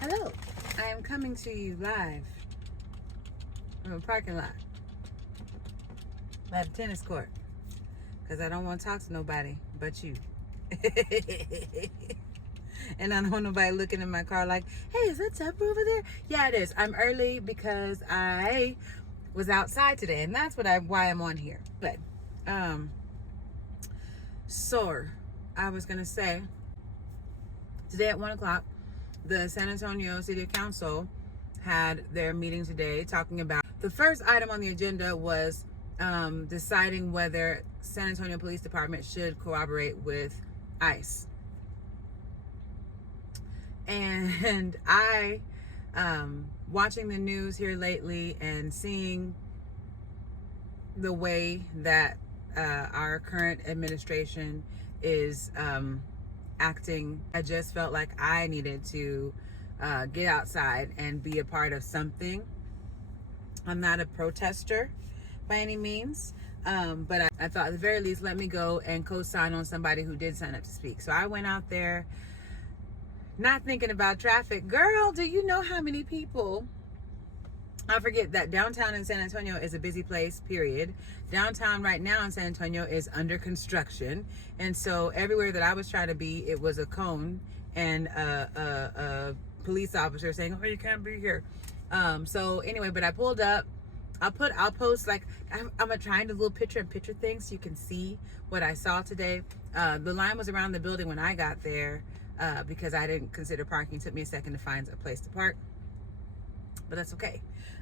Hello, I am coming to you live from a parking lot. I have a tennis court because I don't want to talk to nobody but you. And I don't want nobody looking in my car like, hey, is that Tupper over there? Yeah, it is. I'm early because I was outside today, and that's why I'm on here. But so I was gonna say today at 1 o'clock, the San Antonio City Council had their meeting today talking about the first item on the agenda was deciding whether San Antonio Police Department should cooperate with ICE. And I, watching the news here lately and seeing the way that our current administration is acting, I just felt like I needed to get outside and be a part of something. I'm not a protester by any means, but I thought at the very least, let me go and co-sign on somebody who did sign up to speak. So I went out there, not thinking about traffic. Girl, do you know how many people? I forget that downtown in San Antonio is a busy place, period. Downtown right now in San Antonio is under construction. And so everywhere that I was trying to be, it was a cone and a police officer saying, oh, you can't be here. So anyway, but I pulled up. I'll post, like, I'm trying to do little picture-in-picture thing so you can see what I saw today. The line was around the building when I got there because I didn't consider parking. It took me a second to find a place to park, but that's okay.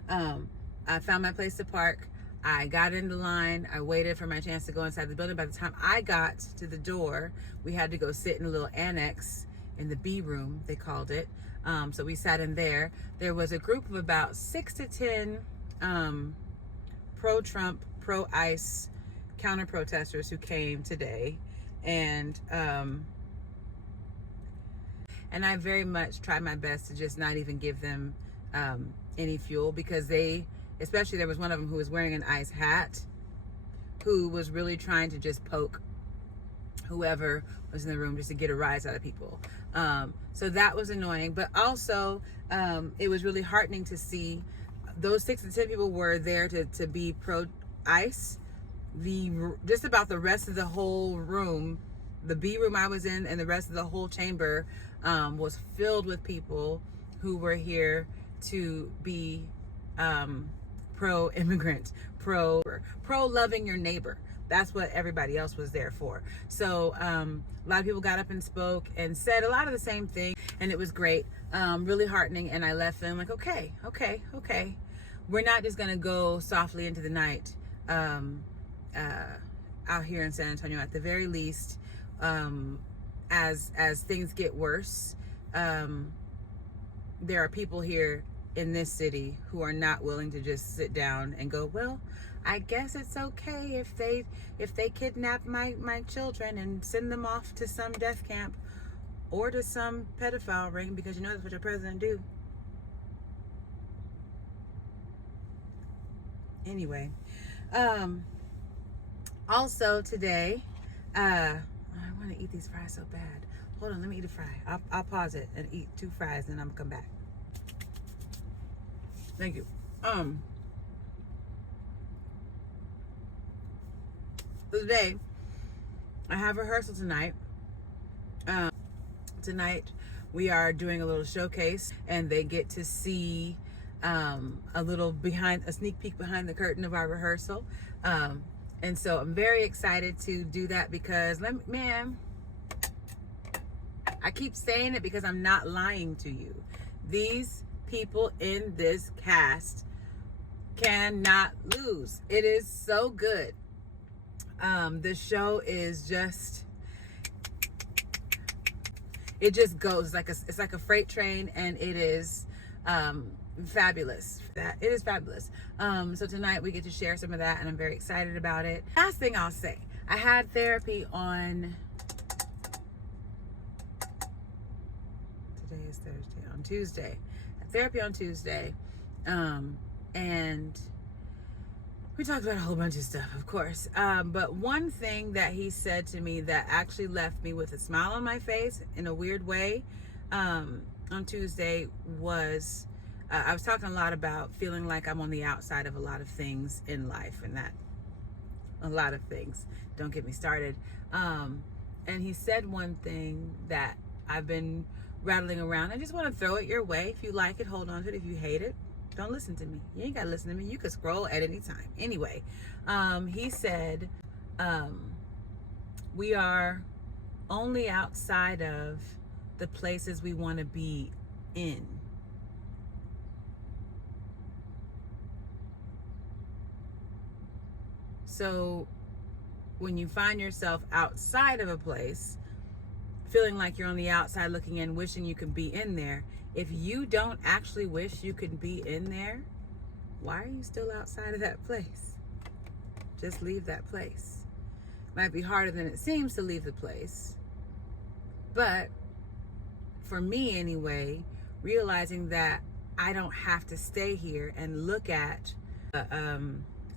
I found my place to park. I got in the line. I waited for my chance to go inside the building. By the time I got to the door, we had to go sit in a little annex in the B room, they called it. So we sat in there. There was a group of about 6 to 10 pro-Trump, pro-ICE counter protesters who came today. And I very much tried my best to just not even give them any fuel, because especially there was one of them who was wearing an ICE hat, who was really trying to just poke whoever was in the room just to get a rise out of people. So that was annoying, but also it was really heartening to see those 6 to 10 people were there to be pro-ICE. Just about the rest of the whole room, the B room I was in, and the rest of the whole chamber was filled with people who were here to be pro-immigrant, pro-loving your neighbor. That's what everybody else was there for. So a lot of people got up and spoke and said a lot of the same thing, and it was great, really heartening. And I left feeling like, okay. We're not just gonna go softly into the night out here in San Antonio. At the very least, as things get worse, there are people here in this city who are not willing to just sit down and go, well, I guess it's okay if they kidnap my children and send them off to some death camp or to some pedophile ring, because you know that's what your president do. Anyway, also today, I want to eat these fries so bad. Hold on, let me eat a fry. I'll pause it and eat 2 fries, and I'm gonna come back. Thank you. Today, I have rehearsal tonight. Tonight, we are doing a little showcase, and they get to see a sneak peek behind the curtain of our rehearsal. And so I'm very excited to do that, because I keep saying it because I'm not lying to you. These people in this cast cannot lose. It is so good. The show is it just goes it's like a freight train, and it is fabulous. It is fabulous. So tonight we get to share some of that, and I'm very excited about it. Last thing I'll say, I had therapy on, today is Thursday, on Tuesday. Therapy on Tuesday, and we talked about a whole bunch of stuff, of course, but one thing that he said to me that actually left me with a smile on my face in a weird way, on Tuesday was I was talking a lot about feeling like I'm on the outside of a lot of things in life, and that a lot of things, don't get me started. And he said one thing that I've been rattling around. I just want to throw it your way. If you like it, hold on to it. If you hate it, don't listen to me. You ain't got to listen to me. You can scroll at any time. Anyway, he said, we are only outside of the places we want to be in. So when you find yourself outside of a place, feeling like you're on the outside looking in, wishing you could be in there, if you don't actually wish you could be in there, why are you still outside of that place? Just leave that place. Might be harder than it seems to leave the place, but for me anyway, realizing that I don't have to stay here and look at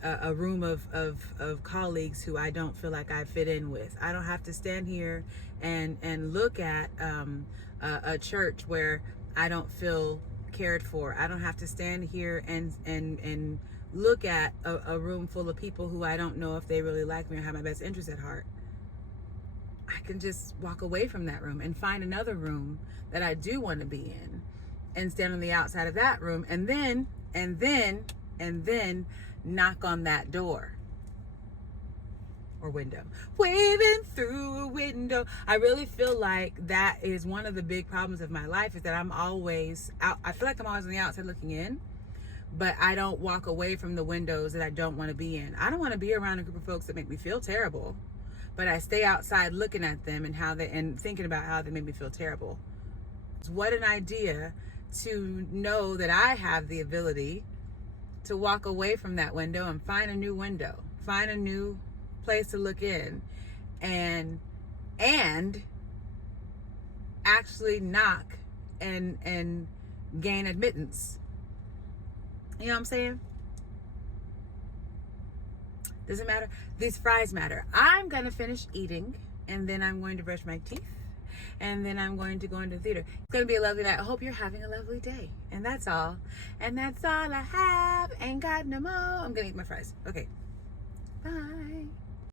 a room of colleagues who I don't feel like I fit in with. I don't have to stand here and look at a church where I don't feel cared for. I don't have to stand here and look at a room full of people who I don't know if they really like me or have my best interest at heart. I can just walk away from that room and find another room that I do want to be in and stand on the outside of that room and then knock on that door or window, waving through a window. I really feel like that is one of the big problems of my life, is that I'm always out. I feel like I'm always on the outside looking in, but I don't walk away from the windows that I don't want to be in. I don't want to be around a group of folks that make me feel terrible, but I stay outside looking at them and thinking about how they make me feel terrible. What an idea to know that I have the ability to walk away from that window and find a new window, find a new place to look in, and actually knock and gain admittance. You know what I'm saying? Doesn't matter. These fries matter. I'm gonna finish eating, and then I'm going to brush my teeth, and then I'm going to go into the theater. It's gonna be a lovely night. I hope you're having a lovely day. And that's all. And that's all I have. Ain't got no more. I'm gonna eat my fries. Okay. Bye.